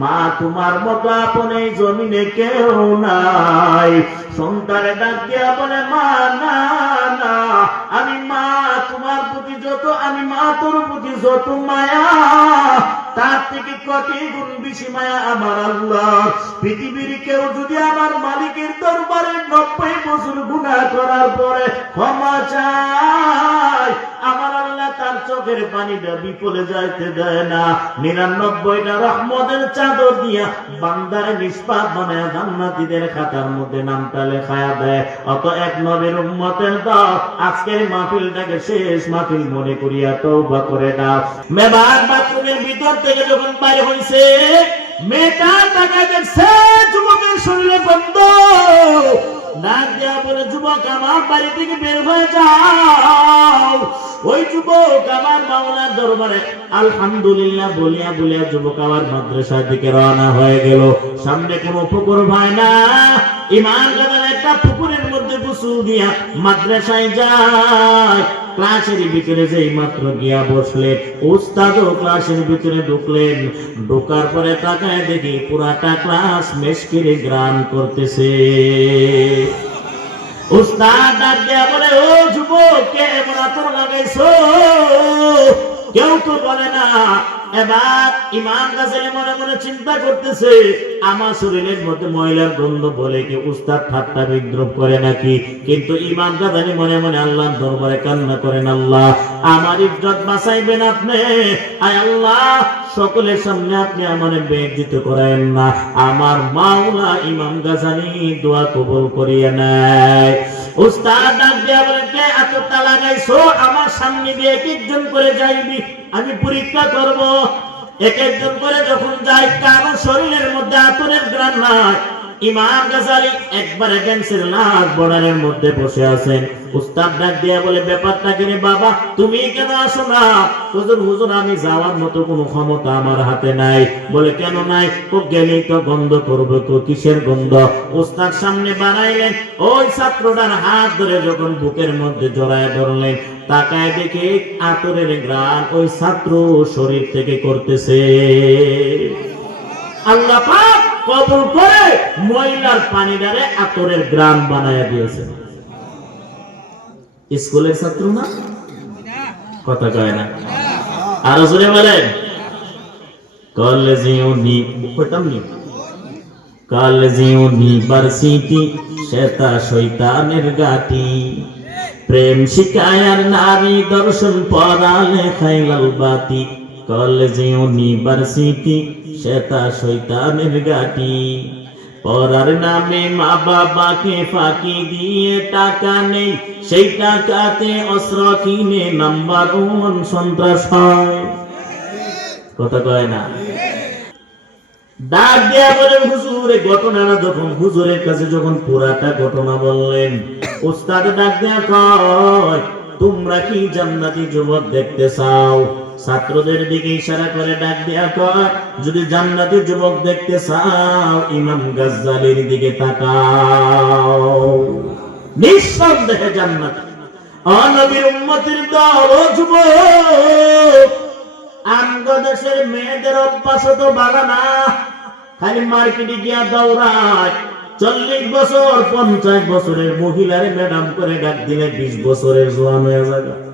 মা, তোমার মতো আপন এই জমিনে কেউ নাই। সন্তানে ডাক দিয়া বলে, মা, না না, আমি মা, তোমার প্রতি যত, আমি মা, তোর প্রতি যত মায়া তার থেকে কটি গুণ বেশি মায়া আমার আল্লাহ। পৃথিবীর কেউ যদি আমার মালিকের দরবারে নব্বই বছর গুণা করার পরে ক্ষমা চায়, আমার আল্লাহ তার চোখের পানিটা বিপলে যাইতে দেয় না। নিরানব্বইটা রহমতের চাদর দিয়া বান্দারে নিষ্পাপ বানায় জান্নাতীদের খাতার মধ্যে নামটা লেখায়া দেয়। অত এক নবীর উম্মতের দাও আজকের মাহফিলটাকে শেষ মাহফিল মনে করিয়া তওবা করে দাও মেবার বাথরুমের ভিতর থেকে যখন বাইরে হইছে, মেয়েটা টাকা দেখছে, যুবকের শরীরে বন্ধ ডাক দেয়া বলে, যুবক, আমার বাড়ি থেকে বের হয়ে যাও। ওই যুবক আমার দরবারে আলহামদুলিল্লাহ বলিয়া বলিয়া যুবক আমার মাদ্রাসার দিকে রওনা হয়ে গেল। সামনে কোনো পুকুর ভাই না। ইমান একটা পুকুরের মধ্যে গোসল দিয়া মাদ্রাসায় যায়। ক্লাসের ভিতরে যেই মাত্র গিয়া বসলেন, উস্তাদও ক্লাসের ভিতরে ঢুকলেন। ঢোকার পরে তাকায় দেখি পুরাটা ক্লাস মেশকিরে গ্রাম করতেছে। উস্তাদ ডাক বলে, ও যুবক, কে এমন আতর লাগাইছো? কেউ তো বলে না। এবার ইমাম গাছের মনে মনে চিন্তা করতেছে, আমার শরীরের মধ্যে ময়লার গন্ধ বলে কি উস্তাদ ঠাট্টা বিদ্রোপ করে নাকি? কিন্তু ইমাম গাজানি মনে মনে আল্লাহ দরবারে কান্না করেন, আল্লাহ, আমার ইজ্জত বাঁচাইবেন আপনি? আয় আল্লাহ, সকলের সামনে আপনি আমার করেন না। আমার মাওলা ইমাম দোয়া কবুল করিয়ে নেয়। উস্তাদ ডাক দিয়া বলে, কে এতটা লাগাইছো আমার সামনে দিয়ে এক একজন করে যাইবি। আমি পরীক্ষা করব। এক একজন করে যখন যাই কারও শরীরের মধ্যে আতরের গ্রাম নাই ইমাম গাজালি ক্যান্সার বর্ডারের মধ্যে বসে আছেন। উস্তাদ ডাক দিয়া বলে, ব্যাপারটা কিনে বাবা? তুমি কেন আসো না? হুজুর হুজুর, আমি যাওয়ার মতো কোনো ক্ষমতা আমার হাতে নাই। বলে, কেন নাই? ও গেলেই তো গন্ধ করবে তো কিসের গন্ধ? উস্তাদ সামনে বানাইলেন ওই ছাত্রটার হাত ধরে যখন বুকের মধ্যে জড়ায় ধরলেন, তাকায় দেখে আতরের গ্রান ওই ছাত্র শরীর থেকে করতেছে। আল্লাহ কবুল করে ময়লার পানি পানিটারে আতরের গ্রাম বানায়া দিয়েছেন স্কুলের ছাত্র না? কথা কয় না। আরও জোরে বলেন। কলেজে উনি কইতাম নি? কলেজে ইউনিভার্সিটি শ্বেতা শৈতানের গাটি। প্রেম শিকায়ার নারী দর্শন পড়ালে খাইলাল বাতি। কলেজে ইউনিভার্সিটি শ্বেতা শৈতানের গাটি। পড়ার নামে মা বাবাকে ফাঁকি দিয়ে টাকা নেই, সেই টাকাতে অস্ত্র কিনে নাম্বার ওয়ান সন্ত্রাস হয়। কথা কয় না? ডাক দিয়া বলেন, হুজুর ঘটনাটা যখন হুজুরের কাছে যখন পুরাটা ঘটনা বললেন, উস্তাদ ডাক দিয়া কয়, তোমরা কি জান্নাতি যুবক দেখতে চাও? ছাত্রদের দিকে ইশারা করে ডাক দিয়া কয় যদি জান্নাতি যুবক দেখতে চাও, ইমাম গাজ্জালির দিকে তাকাও। নিঃসন্দেহে জান্নাত। উম্মতির দল যুবক আমগদেশের মেয়েদের অভ্যাস তো বাড়া না। খালি মার্কেটে গিয়া দৌড়ায়। চল্লিশ বছর, পঞ্চাশ বছরের মহিলার ম্যাডাম করে ডাক দিলে বিশ বছরের জোয়ান হয়ে যাবে।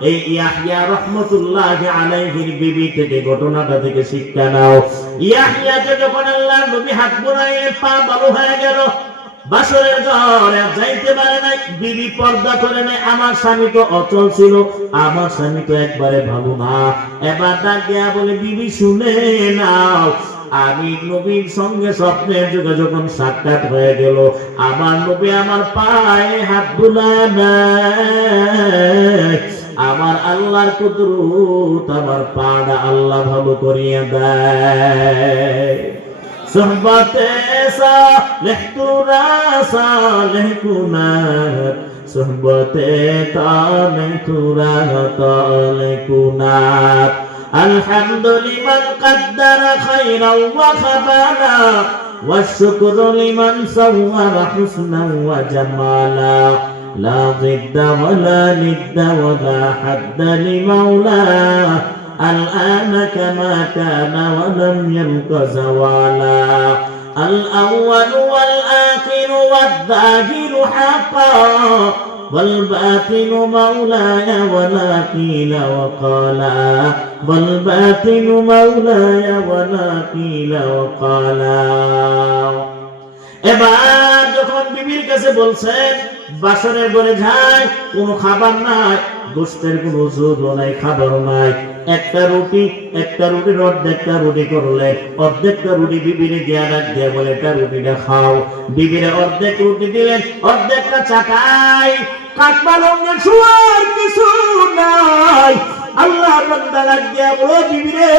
এই ইয়াহিয়া রহমতুল্লাহ আলাইহির বিবি থেকে ঘটনাটা থেকে শিক্ষা নাও। ইয়াহিয়াকে যখন আল্লাহ নবী হাত পা ভালো হয়ে গেল নাই নাই আমার স্বামী তো অচল ছিল, আমার স্বামী তো একবারে ভালো না। এবার ডাক বলে, বিবি, শুনে নাও, আমি নবীর সঙ্গে স্বপ্নের যুগে যখন সাক্ষাৎ হয়ে গেল, আমার নবী আমার পায়ে হাত বুলায় নেয় আমার আল্লাহর কুদরত আমার পাড়া আল্লাহ ভালো করিয়ে দেয় সোহবতে সালেহ তুরা সালেহ কুনার সুহবতে তানে তুরা তালে কুনাত الحمد لمن قدر خيرا وخبالا والشكر لمن صور حسنا وجمالا لا ضد ولا ند ولا حد لمولاه. الآن كما كان ولم يلق زوالا. الأول والآخر والظاهر حقا. والباطن مولاي ولا قيل وقالا. والباطن مولاي ولا قيل وقالا. এবার যখন বিবির কাছে বলছেন, বাসনের ঘরে যায়, কোনো খাবার নাই, গোস্তের কোনো জোর নাই খাবার নাই। একটা রুটি, একটা রুটির অর্ধেকটা রুটি করলে, অর্ধেকটা রুটি বিবিরে দিয়া রাখ বলে, এটা রুটিটা খাও। বিবিরে অর্ধেক রুটি দিলেন, অর্ধেকটা চাকাই কাটবা লঙ্গে শুয়ার কিছু নাই। আল্লাহ দিয়া বলো বিবিরে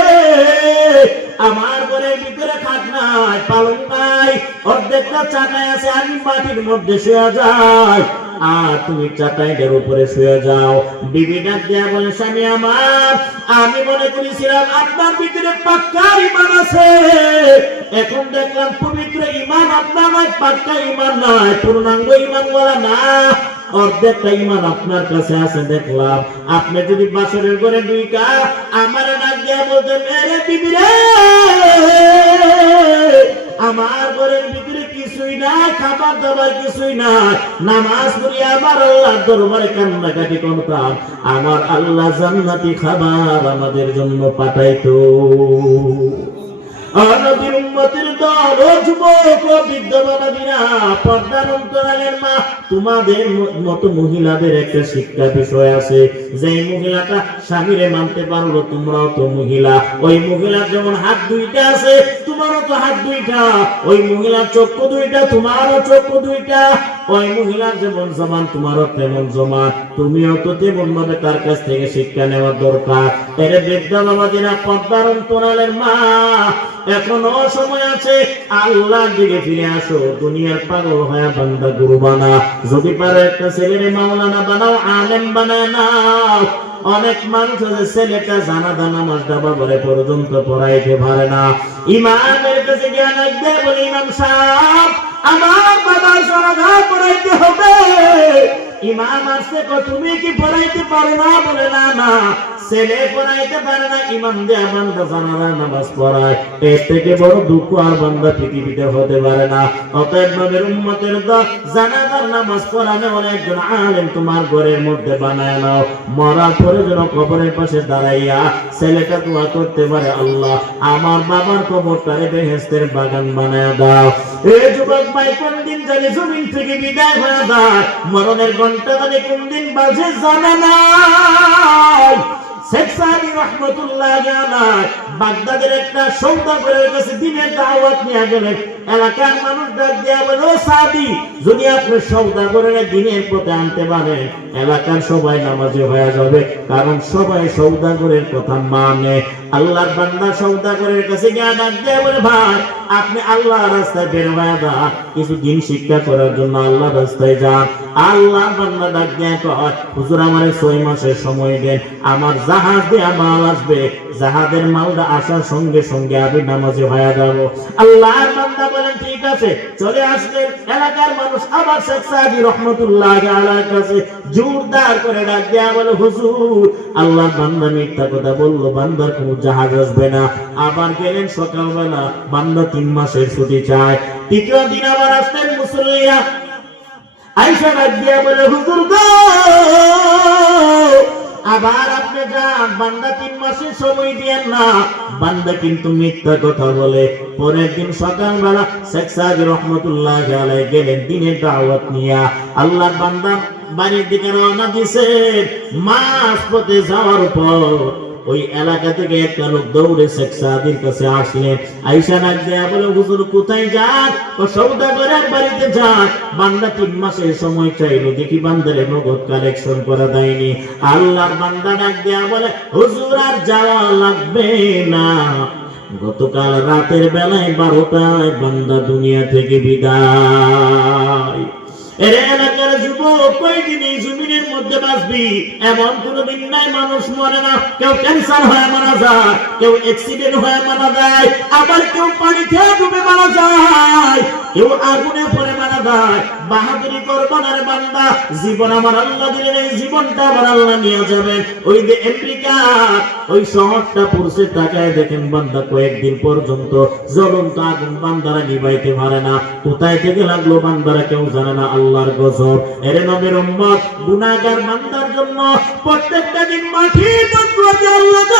আমার ঘরের ভিতরে খাট নাই পালন নাই, অর্ধেকটা চাকায় আছে, আমি মাটির মধ্যে শুয়ে যাই। আর তুমি চাটাইটার উপরে শুয়ে যাও। বিবি ডাক দেয়া বলে, স্বামী আমার, আমি মনে করেছিলাম আপনার ভিতরে পাক্কা ইমান আছে। এখন দেখলাম পবিত্র ইমান আপনার নাই, পাক্কা ইমান নাই, পূর্ণাঙ্গ ইমান বলা না। অর্ধেকটা ইমান আপনার কাছে আছে, দেখলাম। আপনি যদি বাসরের ঘরে দুইটা আমার ডাক দেয়া বলতেন, এরে বিবি রে আমার ঘরের ভিতরে কিছুই না খাবার দাবার কিছুই না নামাজ পড়ি আমার আল্লাহ দরবারে কান্নাকাটি করতাম। আমার আল্লাহ জান্নাতি খাবার আমাদের জন্য পাঠাইতো। দল ও যুবক ও পর্দার অন্তরালের মা, তোমাদের মতো মহিলাদের একটা শিক্ষা বিষয় আছে। যে মহিলাটা স্বামীরে মানতে পারল, তোমরাও তো মহিলা। ওই মহিলার যেমন হাত দুইটা আছে, তোমারও তো হাত দুইটা। ওই মহিলার চক্ষু দুইটা, তোমারও চক্ষু দুইটা। ওই মহিলার যেমন জমান তোমারও তেমন জমান তুমিও তো তেমন ভাবে তার কাছ থেকে শিক্ষা নেওয়ার দরকার। এর বৃদ্ধা বাবাদিরা পর্দার অন্তরালের মা, এখনও সময় আছে, আল্লাহর দিকে ফিরে আসো, দুনিয়ার পাগল হয়ে বান্দা গুরু বানা যদি পারো একটা ছেলের মাওলানা বানাও, আলেম বানায় নাও। অনেক মানুষ আছে, ছেলেটা জানা দানা মাস ডাবা বলে পর্যন্ত পড়াইতে পারে না। ইমামের কাছে গিয়ে লাগবে বলে, ইমাম সাহেব আমার বাবার সরাধা পড়াইতে হবে। ইমাম আসছে তুমি কি পড়াইতে পারো না? বলে না। ছেলে পড়াইতে পারে না, ইমাম দেয়া বান্দা জানারা নামাজ পড়ায়। এর থেকে বড় দুঃখ আর বান্দা পৃথিবীতে হতে পারে না। অতএব নবীর উম্মতের দল জানাজার নামাজ পড়ানো হলে একজন আলেম তোমার ঘরের মধ্যে বানায় নাও। মরার পরে যেন কবরের পাশে দাঁড়াইয়া ছেলেটা দোয়া করতে পারে, আল্লাহ, আমার বাবার কবরটারে বেহেস্তের বাগান বানায় দাও। এ যুবক ভাই, কোন দিন জানি জমিন থেকে বিদায় হয়ে যায়। মরণের ঘণ্টা মানে কোন দিন বাজে, জানা নাই। সৌদাগরের দিনের নিয়ে এলাকার আপনি সৌদাগরের দিনের আনতে এলাকার সবাই নামাজি হয়ে যাবে, কারণ সবাই সৌদাগরের কথা মানে। আল্লাহর বান্দা সৌদাগরের কাছে গিয়ে ডাক দিয়া, বলে, ভাই, আপনি আল্লাহ রাস্তায় বের হয়ে যান কিছু দিন শিক্ষা করার জন্য আল্লাহ রাস্তায় যান আল্লাহ বান্দা ডাক দিয়া, কয়, হুজুর, আমারে ছয় মাসের সময় দেন। আমার জাহাজ দিয়ে মাল আসবে। জাহাজের মালটা আসার সঙ্গে সঙ্গে আমি নামাজে হয়ে যাব। আল্লাহর বান্দা বলেন, ঠিক আছে, চলে আসলেন এলাকার মানুষ আবার শেখ সাহাবী রহমতুল্লাহ আলার কাছে জোরদার করে ডাক দেয়া বলে, হুজুর, আল্লাহর বান্দা মিথ্যা কথা বলল, বান্দার কোনো জাহাজ আসবে না। আবার গেলেন সকালবেলা বান্দা তিন মাসের ছুটি চায়। তৃতীয় দিন আবার আসলেন মাসের সময় বান্দা কিন্তু মিথ্যা কথা বলে। পরের দিন সকালবেলা দিনের নিয়া। আল্লাহ বান্দা বাড়ির দিকে রওনা দিছে। মাস পথে যাওয়ার পর ওই এলাকা থেকে একটা লোক দৌড়ে শেখ সাহাবির কাছে আসলেন আইসা নাক দেয়া বলে, হুজুর, কোথায় যান ও সৌদা সৌদাগরের বাড়িতে যান বান্দা তিন মাসের সময় চাইলো, দেখি বান্দারে নগদ কালেকশন করা দেয়নি। আল্লাহর বান্দা ডাক দেয়া বলে, হুজুর, আর যাওয়া লাগবে না। গতকাল রাতের বেলায় বারোটায় বান্দা দুনিয়া থেকে বিদায়। এলাকার যুবক কয়দিন এই জমিনের মধ্যে বাঁচবি? এমন কোনদিন নাই, মানুষ মরে না। কেউ ক্যান্সার হয়ে মারা যায়, কেউ অ্যাক্সিডেন্ট হয়ে মারা যায়, আবার কেউ ডুবে মারা যায়, কেউ আগুনে মারা যায়। বাহাদুরি করবানার বান্দা, জীবন আমার আল্লাহ দিলেন, এই জীবনটা আমার আল্লাহ নিয়ে যাবেন। ওই যে আমেরিকা, ওই শহরটা পড়ছে তাকায় দেখেন বান্দা, কয়েকদিন পর্যন্ত জ্বলন্ত আগুন বান্দারা নিবাইতে পারে না। কোথায় থেকে লাগল বান্দারা কেউ জানে না আল্লাহর গজব। এরে নবীর উম্মত, গুনাহগার বান্দার জন্য প্রত্যেকটা দিন মাটি টুকরোতে আল্লাহ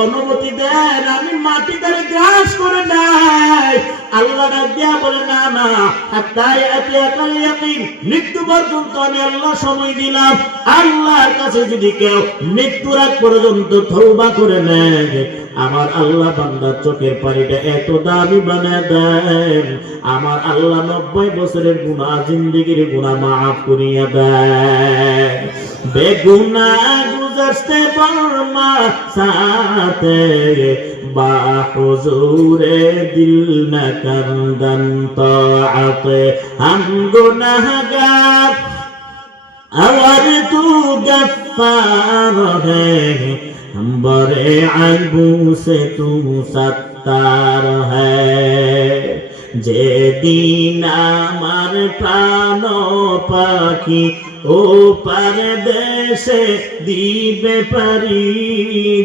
অনুমতি দেন, আমি মাটি দ্বারা গ্রাস করে নাই আল্লাহ ডাক দিয়া বলে, না না, হাত্তাই আতিয়াকাল ইয়াকিন, মৃত্যু পর্যন্ত আমি আল্লাহ সময় দিলাম। আল্লাহর কাছে যদি কেউ মৃত্যুর আগ পর্যন্ত তওবা করে নেয়, আমার আল্লাহ বান্দার চোখের পানিটা এত দামি বানায় দেন। আমার আল্লাহ নব্বই বছরের গুণা জিন্দিগির গুণা মাফ করিয়া দেয় বেগুনা গুজরতে বর্মা সাথে বা হুজুরে দিল না কান্দন তাআতে हम गुनहगार और तू गफ्फार है हम बड़े आइबू से तू सत्तार है যেদিন আমার প্রাণ পাখি ও পার দেশে দিবে পারি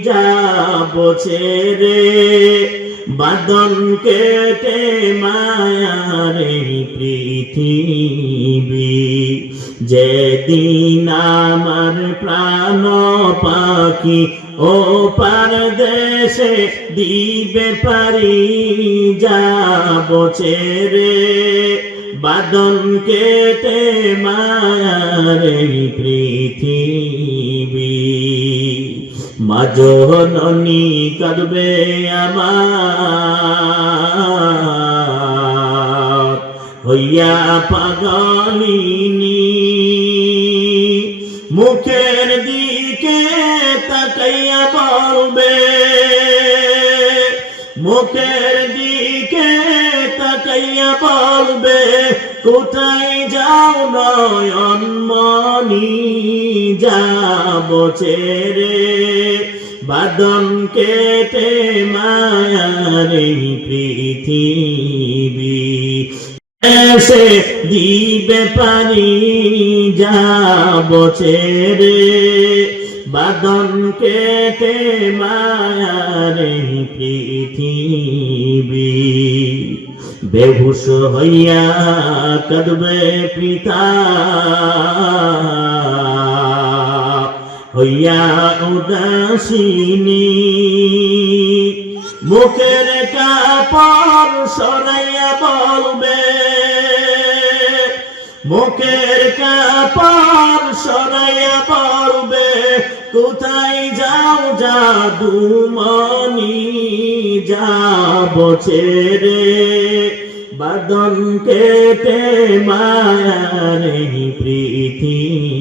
যাব ছেড়ে। বাদন কেটে মায়ার পৃথিবী। যেদিন আমার প্রাণ পাখি ও পার দেশে দিবে পারি যাব ছেড়ে। বাদন কেটে মায়ার এই পৃথিবী মাজননী করবে আমার। হইয়া পাগলিনী মুখের কোথায় যাও নয়ন মনি যাব ছেড়ে বাদন কেটে মায়ার পৃথিবী। এসে দিবে পানি যাব ছেড়ে বাদন কেটে মায়ার পৃথিবী। বেহুশ হইয়া কদবে পিতা। হইয়া উদাসিনী। মুখের কাপড় সরাইয়া বলবে মুখের কাপড় বলবে কোথায় যাও জাদু মনি যাব ছেড়ে বাদন কেটে মায়ার পৃথিবী।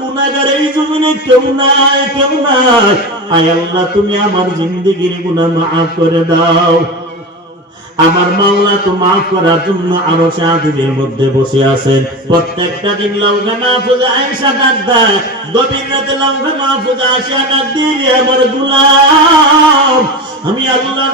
তুমি আমার জিন্দিগির গুনাহ মাফ করে দাও। আমার মাওলা তো মাফ করার জন্য আরও সাহায্যের মধ্যে বসে আছেন। প্রত্যেকটা দিন গভীর রাতে আমার গুলাম, আমি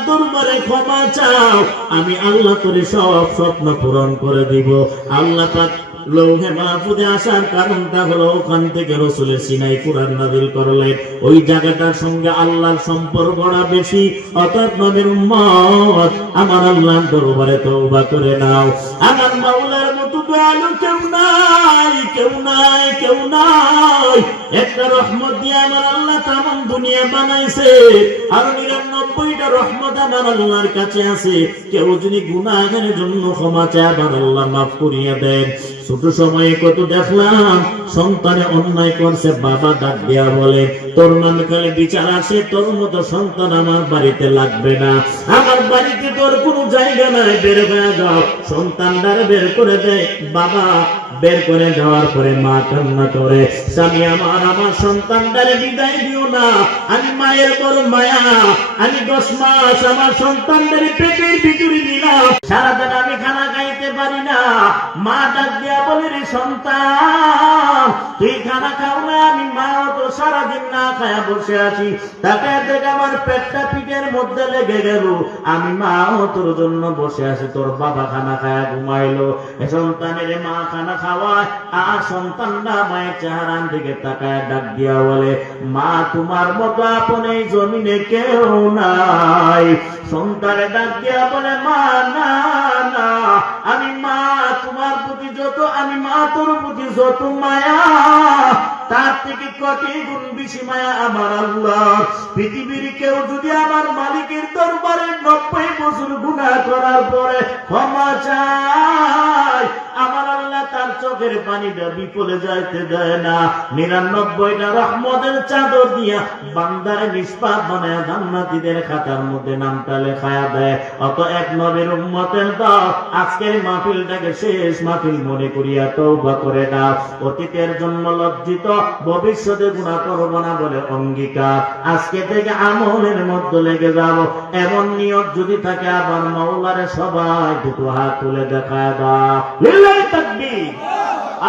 দরবারে ক্ষমা চাও, আমি আল্লাহ করে সব স্বপ্ন পূরণ করে দিব। আল্লাহ পাক লৌহে মাহফুজে আসার কারণটা হলো ওখান থেকে রসুলের সিনাই কুরআন নাজিল করলেন ওই জায়গাটার সঙ্গে আল্লাহর সম্পর্কটা বেশি। অর্থাৎ নবীর উম্মত, আমার আল্লাহর দরবারে তওবা করে নাও। আমার মাওলার মতো দয়ালু কেউ নাই কেউ নাই কেউ নাই। একটা রহমত দিয়ে আমার আল্লাহ তামাম দুনিয়া বানাইছে। আর নিরানব্বইটা রহমত আমার আল্লাহর কাছে আছে। কেউ যদি গুনাহের জন্য ক্ষমা চায় আবার আল্লাহ মাফ করিয়া দেন। ছোট সময়ে কত দেখলাম, সন্তানে অন্যায় করছে, বাবা ডাক দেওয়া বলে তোর খালি বিচার আসে তোর মতো সন্তান আমার বাড়িতে লাগবে না। আমার বাড়িতে তোর কোনো জায়গা নাই, বের হয়ে যাও। সন্তানদার বের করে দে, বাবা। বের করে দেওয়ার পরে মা কান্না করে, স্বামী আমার আমার সন্তানদারে বিদায় দিও না। আমি মায়ের বড় মায়া। আমি দশ মাস আমার সন্তানদের পেটের ভিতরে দিলাম সারাদিন আমি খানা খাইতে পারি না। মা ডাক দিয়া বলে, রে সন্তান, তুই খানা খাও না। আমি মা তো সারাদিন না খায়া বসে আছি। তাকে দেখে আমার পেটটা পিঠের মধ্যে লেগে গেল। আমি তোর জন্য বসে আছি। তোর বাবা খানা খায়া ঘুমাইলো। সন্তানের মা খানা খাওয়ায় মায়ের দিকে তাকায়, ডাক দিয়া বলে, মা, তোমার মতো আপন এই জমিনে কেউ নাই। সন্তানে ডাক দিয়া বলে, মা, না না, আমি মা, তোমার প্রতি যত, আমি মা, তোর প্রতি যত মায়া তার থেকে কটি গুণ বেশি মায়া আমার আল্লাহ। পৃথিবীর কেউ যদি আমার মালিকের দরবারে নব্বই বছর গুণা করার পরে ক্ষমা চায়, আমার আল্লাহ তার চোখের পানিটা বিপলে যাইতে দেয় না। নিরানব্বইটা রহমতের চাদর দিয়া বান্দারে নিষ্পাত বানায় জান্নাতীদের খাতার মধ্যে নামটা লেখায়া দেয়। অত এক নবীর উম্মতের দাও আজকের মাহফিলটাকে শেষ মাহফিল মনে করিয়া তৌবা করে দাও অতীতের জন্য লজ্জিত ভবিষ্যতে গুণা করব না বলে অঙ্গীকার। আজকে থেকে আমলের মধ্যে লেগে যাব। এমন নিয়ত যদি থাকে, আবার মৌলারে সবাই দুটো হাত তুলে দেখা দাও। তাকবীর।